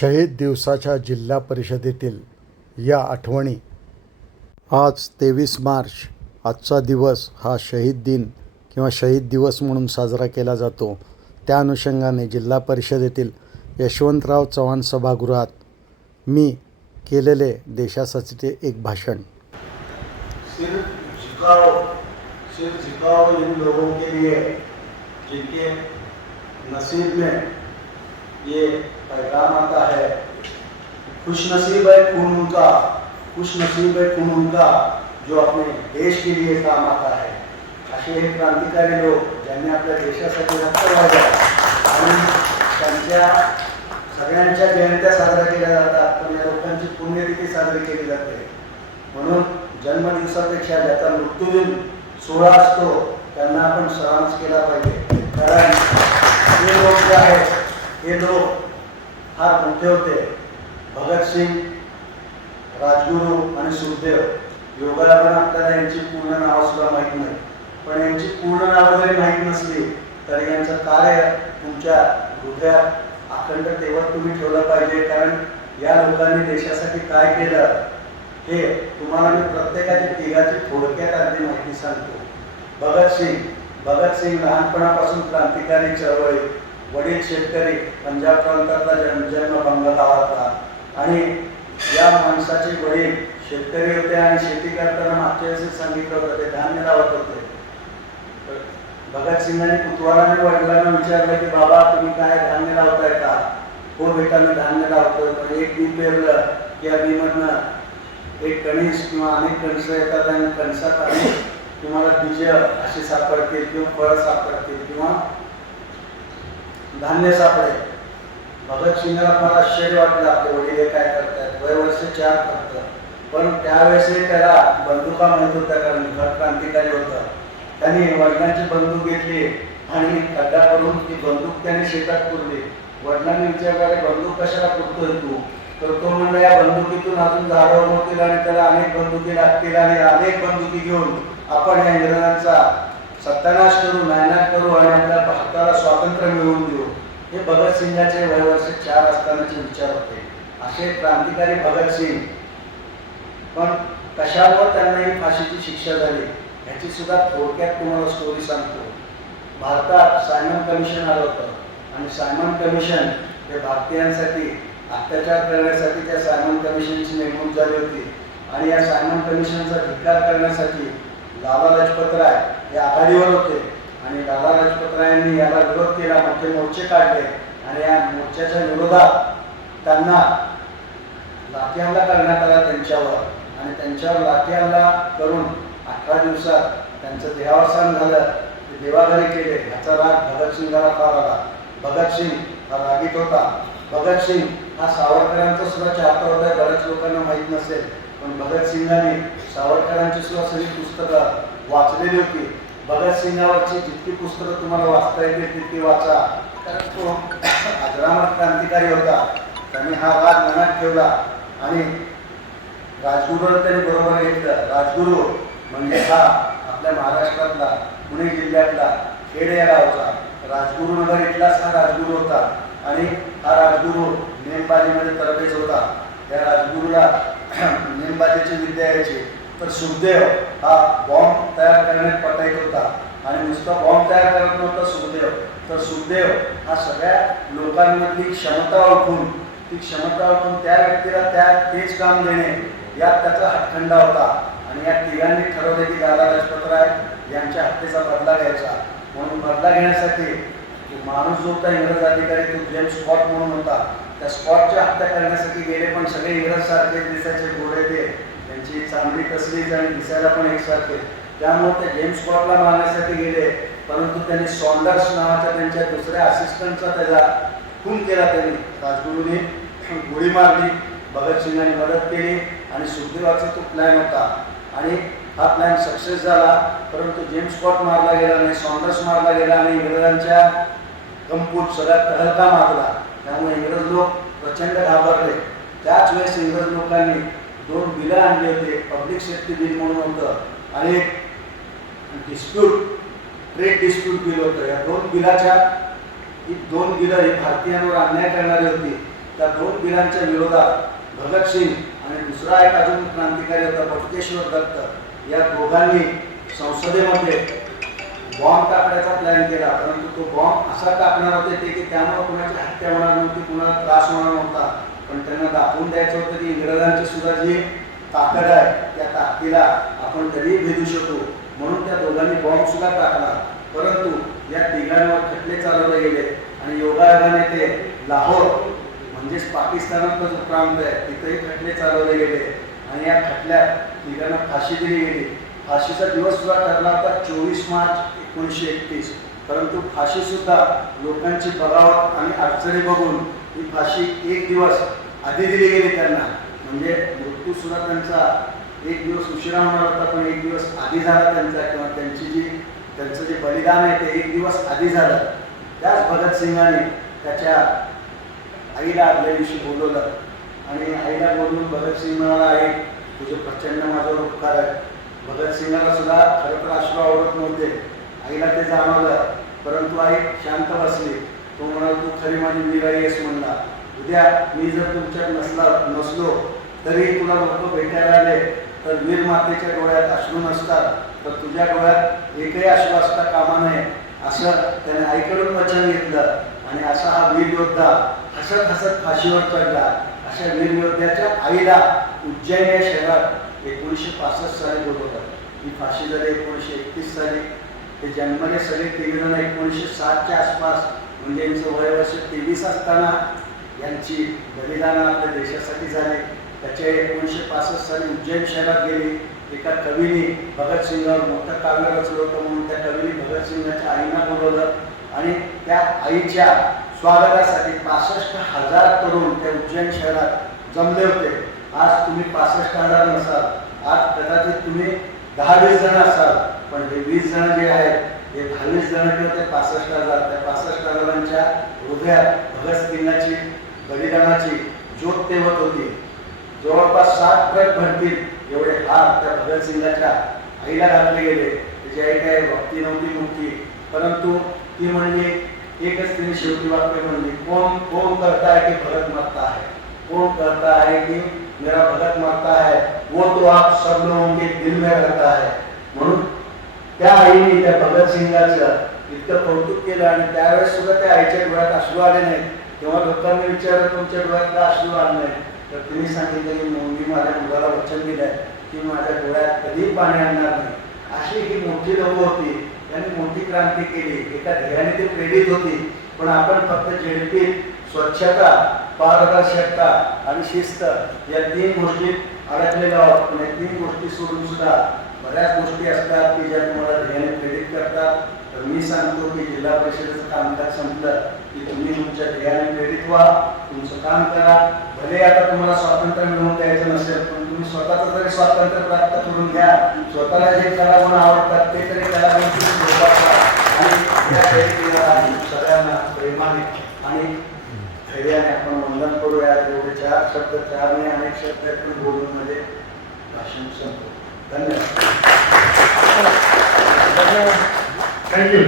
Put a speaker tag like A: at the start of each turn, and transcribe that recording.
A: शहीद दिवसाच्या जिल्हा परिषदेतील या आठवणी. आज तेवीस मार्च आजचा दिवस हा शहीद दिन किंवा शहीद दिवस म्हणून साजरा केला जातो. त्या अनुषंगाने जिल्हा परिषदेतील यशवंतराव चव्हाण सभागृहात मी केलेले देशासाठी एक भाषण.
B: नसीब में ये पैगाम आता है खुश नसीब है खून उनका खुश नसीब है खून उनका, जो अपने देश के लिए काम आता है। असे हे क्रांतिकारी लोक ज्यांनी आपल्या देशासाठी रक्त वाहिलं आणि त्यांच्या सगळ्यांच्या जयंत्या साजऱ्या केल्या जातात, पण या लोकांची पुण्यतिथी साजरी केली जाते. म्हणून जन्मदिवसापेक्षा ज्याचा मृत्यूदिन सोहळा असतो, त्यांना आपण सरांच केला पाहिजे. कारण हे लोक जे आहेत हे लोक फार मोठे होते. भगतसिंग राजगुरू आणि सुखदेव. योगायोगानं आपल्याला यांची पूर्ण नावं सुद्धा माहीत नाही. पण यांची पूर्ण नावं जरी माहीत नसली तरी यांचं कार्य तुमच्या हृदयात अखंड तेवढ तुम्ही ठेवलं पाहिजे. कारण या लोकांनी देशासाठी काय केलं हे तुम्हाला मी प्रत्येकाची तिघाची थोडक्यात अगदी माहिती सांगतो. भगतसिंग भगतसिंग लहानपणापासून क्रांतिकारी चळवळी वडील शेतकरी पंजाब प्रांतातला जन्म जन्म बंग गावातला आणि या माणसाचे वडील शेतकरी होते आणि शेती करताना मागच्या वेळेस सांगितलं होतं ते धान्य लावत होते. भगतसिंगाने भगतसिंगांनी कुतवालाने वडिलांना विचारलं की बाबा तुम्ही काय धान्य लावताय का? हो बेटा मी धान्य लावतोय पण एक बी पेरलं की या बीमधनं एक कणीस किंवा अनेक कणसं येतात आणि कणसात अनेक तुम्हाला बीज अशी सापडतील किंवा फळं सापडतील किंवा धान्य सापडे. भगतसिंगला मला आश्चर्य वाटलं आपले वडील हे काय करतायत वय वर्ष चार करतात पण त्यावेळेसही त्याला बंदुका म्हणत होत्या कारण घर क्रांतिकारी होतं. त्यांनी वडिलांची बंदूक घेतली आणि खड्डा करून ती बंदूक त्याने शेतात पुरली. वडिलांनी विचारले बंदूक कशाला पुरतोय तू? तर तो म्हणला या बंदुकीतून अजून झाडावर होतील आणि त्याला अनेक बंदुकी लागतील आणि अनेक बंदुकी घेऊन आपण या इंग्रजांचा सत्यानाश करू नायनाट करू आणि आपल्या भारताला स्वातंत्र्य मिळवून देऊ. हे भगतसिंगाचे वय वर्ष चार असतानाचे विचार होते. असे क्रांतिकारी भगतसिंग पण कशावर त्यांना ही फाशीची शिक्षा झाली ह्याची सुद्धा थोडक्यात तुम्हाला स्टोरी सांगतो. भारतात सायमन कमिशन आलं होतं आणि सायमन कमिशन हे भारतीयांसाठी अत्याचार करण्यासाठी त्या सायमन कमिशनची नेमणूक झाली होती. आणि या सायमन कमिशनचा धिक्कार करण्यासाठी लाला लजपत राय हे आघाडीवर होते. आणि दादा लजपत रायांनी याला विरोध केला मोठे मोर्चे काढले. आणि या मोर्चाच्या विरोधात त्यांना लाठी हल्ला करण्यात आला त्यांच्यावर. आणि त्यांच्यावर लाठी हल्ला करून अठरा दिवसात त्यांचं देहावसान झालं. ते देवाघरी केले ह्याचा राग भगतसिंगाला फार आला. भगतसिंग हा रागीत होता. भगतसिंग हा सावरकरांचा सुद्धा चाहता होता. बऱ्याच लोकांना माहीत नसेल. पण भगतसिंगांनी सावरकरांची सुद्धा सगळी पुस्तकं वाचलेली होती. भगतसिंगावरची जितकी पुस्तकं तुम्हाला वाचता येतील तितकी वाचा. कारण तो अजरामर क्रांतिकारी होता. त्यांनी हा वाद मनात ठेवला आणि राजगुरूला त्यांनी बरोबर घेतलं. राजगुरू म्हणजे हा आपल्या महाराष्ट्रातला पुणे जिल्ह्यातला खेड या गावचा. राजगुरुनगर इथलाच हा राजगुरू होता. आणि हा राजगुरू नेमबाजीमध्ये तरबेज होता. त्या राजगुरूला नेमबाजीची विद्या यायची. तर सुखदेव हा बॉम्ब तयार करण्यात पटाईत होता. आणि नुसता बॉम्ब तयार करत नव्हता सुखदेव. तर सुखदेव हा सगळ्या लोकांमधली क्षमता ओळखून ती क्षमता ओळखून त्या व्यक्तीला त्या तेच काम देणे यात त्याचा हटखंडा होता. आणि या तिघांनी ठरवले की दादा लजपतराय यांच्या हत्येचा बदला घ्यायचा. म्हणून बदला घेण्यासाठी माणूस जो होता इंग्रज अधिकारी तो जेम्स स्कॉट म्हणून होता. त्या स्पॉटच्या हत्या करण्यासाठी गेले पण सगळे इंग्रज सारखे दिसायचे गोरे चांगली कसलीच आणि दिसायला पण एकसारखे त्यामुळे ते जेम्स स्पॉटला मारण्यासाठी गेले परंतु त्यांनी सॉन्डर्स नावाच्या त्यांच्या दुसऱ्या असिस्टंटचा त्याला खून केला त्यांनी. राजगुरूने गोळी मारली भगतसिंगांनी मदत केली आणि सुखदेवाचा तो प्लॅन होता. आणि हा प्लॅन सक्सेस झाला परंतु जेम्स स्कॉट मारला गेला नाही सॉन्डर्स मारला गेला आणि इंग्रजांच्या कंपूट सगळ्यात तहलका मारला. त्यामुळे इंग्रज लोक प्रचंड घाबरले. त्याच वेळेस इंग्रज लोकांनी दोन बिलं आणली होते पब्लिक सेफ्टी बिल म्हणून होतं आणि एक डिस्प्यूट ट्रेड डिस्प्यूट बिल होतं. या दोन बिलाच्या ही दोन बिलं ही भारतीयांवर अन्याय करणारी होती. त्या दोन बिलांच्या विरोधात भगतसिंग आणि दुसरा एक अजून क्रांतिकारी होता बटुकेश्वर दत्त. या दोघांनी संसदेमध्ये बॉम्ब टाकण्याचा प्लॅन केला परंतु तो बॉम्ब असा टाकणार होते ते की त्यामुळे कुणाची हत्या होणार नव्हती कुणाला त्रास होणार नव्हता. पण त्यांना दाखवून द्यायचं होतं की इंग्रजांची सुद्धा जी ताकद आहे त्या ताकदीला आपण कधीही भेदू शकतो म्हणून त्या दोघांनी बॉम्ब सुद्धा टाकला. परंतु या तिघांवर खटले चालवले गेले. आणि योगायोगाने ते लाहोर म्हणजेच पाकिस्तानातलं जो प्रांत आहे तिथेही खटले चालवले गेले. आणि या खटल्यात तिघांना फाशी दिली गेली. फाशीचा दिवस सुद्धा ठरला होता चोवीस मार्च एकोणीसशे एकतीस. परंतु फाशी सुद्धा लोकांची बगावत आणि अडचणी बघून ही फाशी एक दिवस आधी दिली गेली त्यांना. म्हणजे मृत्यूसुद्धा त्यांचा एक दिवस उशिरा होणार होता पण एक दिवस आधी झाला त्यांचा किंवा त्यांची जी त्यांचं जे बलिदान आहे ते एक दिवस आधी झालं. त्याच भगतसिंगाने त्याच्या आईला आपल्या दिवशी बोलवलं. आणि आईला बोलून भगतसिंग म्हणाला आई तुझे प्रचंड माझ्यावर उपकार आहे. भगतसिंगाला सुद्धा खरं तर अश्रू आवडत नव्हते. आईला ते जाणवलं परंतु आई शांत बसली. तो म्हणाला तू खरी माझी वीर आई आहेस म्हणला. उद्या मी जर तुमच्यात नसला नसलो तरी तुला लोक भेटायला आले तर वीर मातेच्या डोळ्यात अश्रू नसतात तर तुझ्या डोळ्यात एकही अश्रू असता कामा नये. असं त्याने आईकडून वचन घेतलं आणि असा हा वीर योद्धा हसत हसत फाशीवर चढला. अशा वीर योद्ध्याच्या आईला उज्जैन या शहरात एकोणीसशे पासष्ट साली बोलवलं ही फाशी झाली एकोणीसशे एकतीस साली ते जन्मले सगळे तिघजण एकोणीसशे सातच्या आसपास म्हणजे यांचं वय वर्ष तेवीस असताना यांची बलिदान आपल्या देशासाठी झाली. त्याच्या एकोणीसशे पासष्ट साली उज्जैन शहरात गेली. एका कवीने भगतसिंगावर मोठं काव्य रचलं होतं म्हणून त्या कवीने भगतसिंगाच्या आईना बोलवलं. आणि त्या आईच्या स्वागतासाठी पासष्ट हजार तरुण त्या उज्जैन शहरात जमले होते. आज तुम्ही पासष्ट हजार नसाल. आज कदाचित तुम्ही दहा वीस जण असाल. पण हे वीस जण जे आहेत हे दहावीस जण किंवा ते पासष्ट हजार त्या पासष्ट हजारांच्या हृदयात भगतसिंगाची बलिदानाची ज्योत तेवत होती. जवळपास सात ट्रक भरतील एवढे हात त्या भगतसिंगाच्या आईला घातले गेले. त्याची आई काय भक्ती नव्हती नव्हती परंतु ती म्हणली एकच तिने शेवटी वाक्य म्हणली कोण कोण करता है की भगत मारता है कोण करता है की मेरा भगत मरता है वो तो आप सब लोगों के दिल में रहता है. म्हणून त्या आईने त्या भगतसिंगाचं इतकं कौतुक केलं आणि त्यावेळेस सुद्धा त्या आईच्या डोळ्यात अश्रू आले नाही तेव्हा लोकांनी विचारलं तुमच्या डोळ्यात का अश्रू आले नाही तर तिने सांगितलं की मी माझ्या मुलाला वचन दिलंय की माझ्या डोळ्यात कधीही पाणी आणणार नाही. अशी ही मोठी लोक होती. त्यांनी मोठी क्रांती केली. एका ध्येयाने ते प्रेरित होती. पण आपण फक्त झेडपीत स्वच्छता पारदर्शकता आणि शिस्त या तीन गोष्टी अडकलेलो आहोत. पण या तीन गोष्टी सोडून सुद्धा बऱ्याच गोष्टी असतात की ज्या तुम्हाला ध्येयाने प्रेरित करतात तर मी सांगतो की जिल्हा परिषदेचं कामकाज संपलं की तुम्ही तुमच्या ध्येयाने प्रेरित व्हा तुमचं काम करा. भले आता तुम्हाला स्वातंत्र्य मिळवून द्यायचं नसेल पण तुम्ही स्वतःच तरी स्वातंत्र्य प्राप्त करून घ्या. स्वतःला जे कलागुण आवडतात ते तरी कलागुण आणि सगळ्यांना प्रेमाने आणि धैर्याने आपण वंदन करूया. एवढे चार शब्द चार नाही अनेक शब्द बोलून मध्ये भाषण संपतो धन्यवाद.
C: थँक्यू